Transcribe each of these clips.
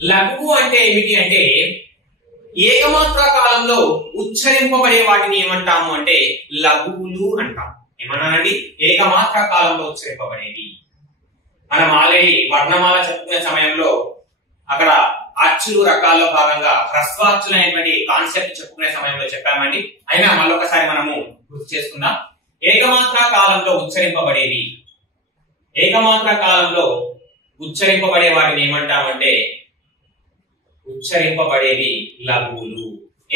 లఘువు అంటే ఏమిటి అంటే ఏకమాత్ర కాలంలో ఉచ్చరింపబడే వాటిని ఏమంటాము అంటే లఘువులు అంటాం. ఏమన్నానండి? ఏకమాత్ర కాలంలో ఉచ్చరింపబడేవి. మనం ఆల్రెడీ వర్ణమాల చెప్పుకునే సమయంలో అక్కడ అచ్చులు రకాల్లో భాగంగా హ్రస్వాచ్చులు అనేటువంటి కాన్సెప్ట్ చెప్పుకునే సమయంలో చెప్పామండి. అయినా మళ్ళొకసారి మనము గుర్తు చేసుకుందాం. ఏకమాత్ర కాలంలో ఉచ్చరింపబడేవి, ఏకమాత్ర కాలంలో ఉచ్చరింపబడే వాటిని ఏమంటామంటే ఉచ్చరింపబడేవి లఘువులు.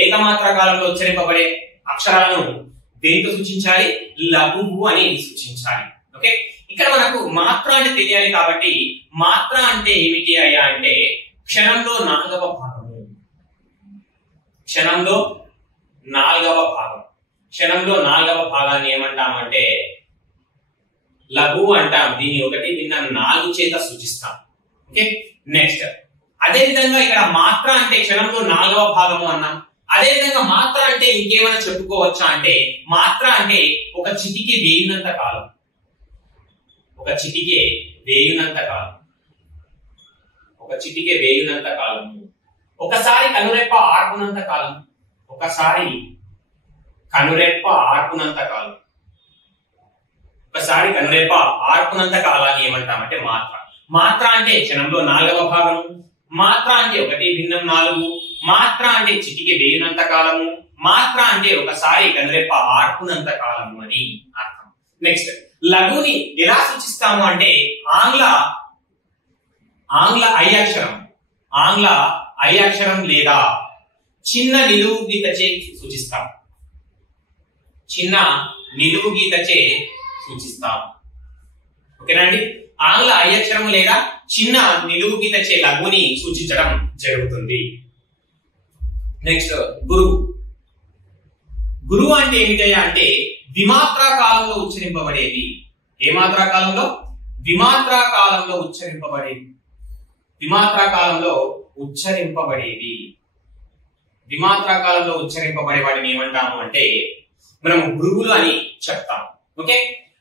ఏకమాత్ర కాలంలో ఉచ్చరింపబడే అక్షరాలను దేంతో సూచించాలి? లఘువు అని సూచించాలి. ఓకే, ఇక్కడ మనకు మాత్ర అంటే తెలియాలి కాబట్టి మాత్ర అంటే ఏమిటి అయ్యా అంటే క్షణంలో 4వ భాగము. క్షణంలో 4వ భాగం. క్షణంలో 4వ భాగాన్ని ఏమంటామంటే లఘువు అంటాం. దీన్ని 1/4 చేత సూచిస్తాం. ఓకే, నెక్స్ట్ అదే విధంగా ఇక్కడ మాత్ర అంటే క్షణంలో 4వ భాగము అన్నాం. అదే విధంగా మాత్ర అంటే ఇంకేమైనా చెప్పుకోవచ్చా అంటే మాత్ర అంటే ఒక చిటికి వేయునంత కాలం. ఒక చిటికే వేయునంత కాలం. ఒక చిటికే వేయునంత కాలము. ఒకసారి కనురెప్ప ఆర్పునంత కాలం. ఒకసారి కనురెప్ప ఆర్పునంత కాలం. ఒకసారి కనురెప్ప ఆర్పునంత కాలాన్ని ఏమంటామంటే మాత్ర. మాత్ర అంటే క్షణంలో 4వ భాగం. మాత్ర అంటే 1/4. మాత్ర అంటే చిటికి వేయునంత కాలము. మాత్ర అంటే ఒకసారి కనురెప్ప ఆర్పునంత కాలము అని అర్థం. నెక్స్ట్ లఘువుని ఎలా సూచిస్తాము అంటే ఆంగ్ల ఐ అక్షరం, ఆంగ్ల ఐ అక్షరం లేదా చిన్న నిలువు గీతచే సూచిస్తాం. చిన్న నిలువు గీతచే సూచిస్తాం. ఓకేనా అండి? ఆంగ్ల ఐ అక్షరం లేదా చిన్న నిలువు గీతచే లఘువుని సూచించడం జరుగుతుంది. నెక్స్ట్ గురువు. గురువు అంటే ఏమిటయ్యా అంటే ద్విమాత్రా కాలంలో ఉచ్చరింపబడేది. ఏ మాత్రా కాలంలో? ద్విమాత్రా కాలంలో ఉచ్చరింపబడేది. ద్విమాత్రా కాలంలో ఉచ్చరింపబడేది. ద్విమాత్రా కాలంలో ఉచ్చరింపబడే వాటిని ఏమంటాము అంటే మనం గురువులు అని చెప్తాం. ఓకే,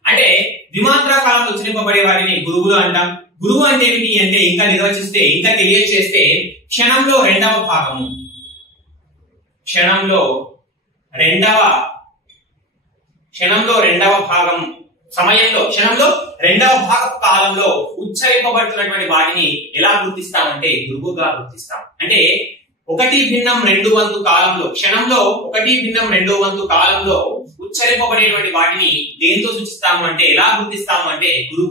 అంటే ద్విమాత్రా కాలంలో ఉచ్చరింపబడే వాటిని గురువులు అంటాం. గురువు అంటే ఏమిటి అంటే ఇంకా నిర్వచిస్తే, ఇంకా తెలియజేస్తే క్షణంలో 2వ భాగము. క్షణంలో రెండవ భాగం సమయంలో క్షణంలో 2వ భాగ కాలంలో ఉచ్చరింపబడుతున్నటువంటి వాటిని ఎలా గుర్తిస్తామంటే గురువుగా గుర్తిస్తాం. అంటే 1/2 కాలంలో, క్షణంలో 1/2 కాలంలో ఉచ్చరింపబడేటువంటి వాటిని దేంతో సూచిస్తాము అంటే ఎలా గుర్తిస్తాము అంటే గురువు